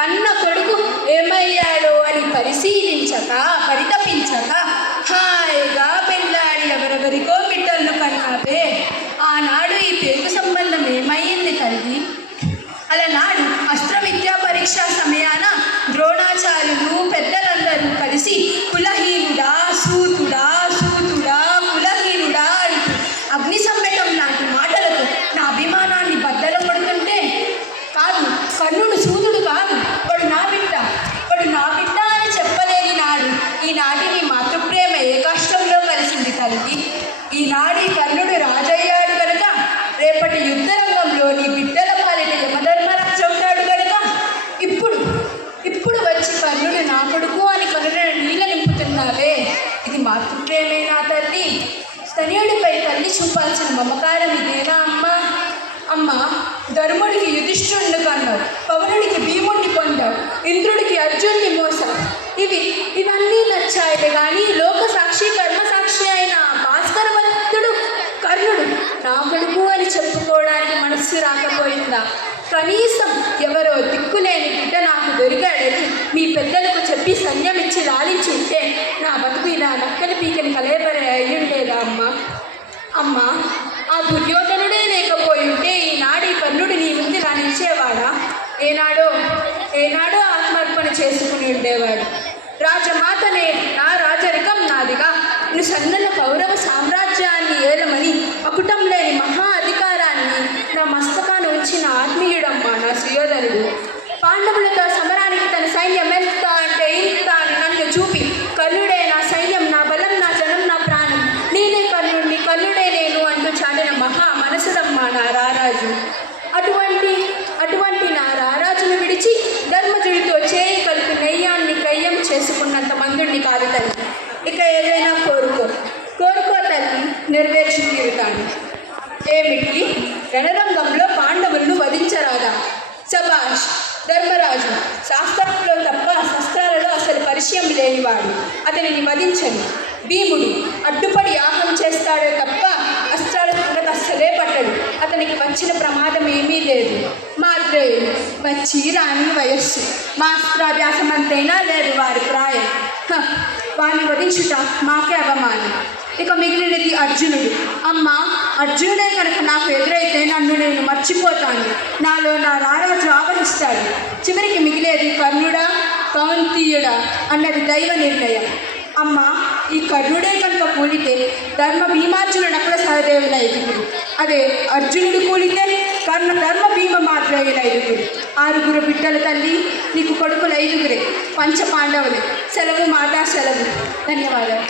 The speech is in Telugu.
కన్న కొడుకు ఏమయ్యాడో అని పరితపించక హాయిగా పెళ్ళాడి ఎవరెవరికో బిడ్డలను కన్నావే. ఆనాడు ఈ పెరుగు సంబంధం ఏమయ్యింది తల్లి? అలనాడు అస్త్ర విద్యా పరీక్షా సమయాన ద్రోణాచార్యులు పెద్దలందరూ కలిసి కులహీనుడా సూతుడా సూతుడా కులహీనుడా అంటూ అగ్ని సంబటం లాంటి మాటలతో నా అభిమానాన్ని బద్దలు కొడుతుంటే, కాదు కర్ణుడు సూతుడు కాదు, వాడు నా బిడ్డ అని చెప్పలేని నాడు ఈనాటి నీ మాతృప్రేమ ఏ కష్టంలో కలిసింది తల్లి. ఈనాడు కర్ణుడు రాజయ్యాడు కనుక రేపటి యుద్ధరంగంలో నీ బిడ్డల పాలిట యమధర్మరాజు అవుతాడు కనుక ఇప్పుడు వచ్చి కర్ణుడు నా కొడుకు అని కనుడ నీళ్ళ నింపుతున్నావే. ఇది మాతృప్రేమేనా తల్లి? స్తనయుడిపై తల్లి చూపాల్సిన మమకారం ఇదేనా అమ్మా? అమ్మ, ధర్ముడికి యుధిష్ఠుడిని కన్నావు, పవనుడికి భీముడిని పొందావు, ఇంద్రుడికి అర్జునుడిని మోసావు. ఇవన్నీ నచ్చాయిలే కానీ లోక సాక్షి కర్మసాక్షి అయిన భాస్కరవంతుడు కర్ణుడు నా కొడుకు అని చెప్పుకోవడానికి మనస్సు రాకపోయిందా? కనీసం ఎవరో దిక్కులేని బిడ్డ నాకు దొరికాడని మీ పెద్దలకు చెప్పి సంయమించి లాలించి ఉంటే నా బతుకు ఇలా నక్కలి పీకని కలేబరే అయ్యుండేదా అమ్మ? ఆ దుర్యోధనుడే లేకపోయి ఉంటే ఈనాడు ఈ కర్ణుడు నీ ముందు రానిచ్చేవాడా? ఏనాడో ఆత్మార్పణ చేసుకుని ఉండేవాడు. రాజమాతనే నా రాజరికం నాదిగా నువ్వు సన్నల కౌరవ సామ్రాజ్యాన్ని ఏలమని అకుటం లేని మహా అధికారాన్ని నా మస్తకాన్ని ఉంచిన ఆత్మీయుడమ్మా నా సుయోధనుడు. పాండవులతో సమరానికి తన సైన్యం ఎంత అంటే ఇంత అని నన్ను చూపి కర్ణుడే నా సైన్యం, నా బలం, నా జనం, నా ప్రాణం, నేనే కర్ణుడిని, కర్ణుడే నేను అంటూ చాటిన మహా మనసుడమ్మా నా రారాజు. అటువంటి నా రారాజును విడిచి ధర్మజుడితో చేయి కలిపి నెయ్యాన్ని కయ్యం చేసుకున్నంత మందుడిని కాదు తల్లి. ఇక ఏదైనా కోరుకో తల్లి, నెరవేర్చి తీరుతాను. ఏమిటి? రణరంగంలో పాండవులను వధించరాదా? సభాష్ ధర్మరాజు, శాస్త్రంలో తప్ప శస్త్రాలలో అసలు పరిచయం లేనివాడు, అతనిని వధించను. భీముడు అడ్డుపడి యాగం చేస్తాడే తప్ప అస్త్రాల సంగతి అస్సలే పట్టడు, అతనికి వచ్చిన ప్రమాదం ఏమీ లేదు. మాత్రేయులు వచ్చి రాని వయస్సు, మాస్త్రాభ్యాసం అంతైనా లేదు వారి ప్రాయం. వారిని వధించుట మాకే అవమానం. ఇక మిగిలినది అర్జునుడు. అమ్మ, అర్జునుడే కనుక నాకు ఎదురైతే నన్ను నేను మర్చిపోతాను, నాలో నా రారాజు ఆవహిస్తాడు. చివరికి మిగిలేది కర్ణుడా కౌంతీయుడా అన్నది దైవ నిర్ణయం. అమ్మ, ఈ కర్ణుడే కనుక కూలితే ధర్మ భీమార్జున నకుల సహదేవుల ఐదుగురు, అదే అర్జునుడు కూలితే ధర్మ భీమ మాత్రేయుల ఐదుగురు. 6 బిడ్డల తల్లి, నీకు కొడుకులు 5 పంచ పాండవులే. సెలవు మాట సెలవు. ధన్యవాదాలు.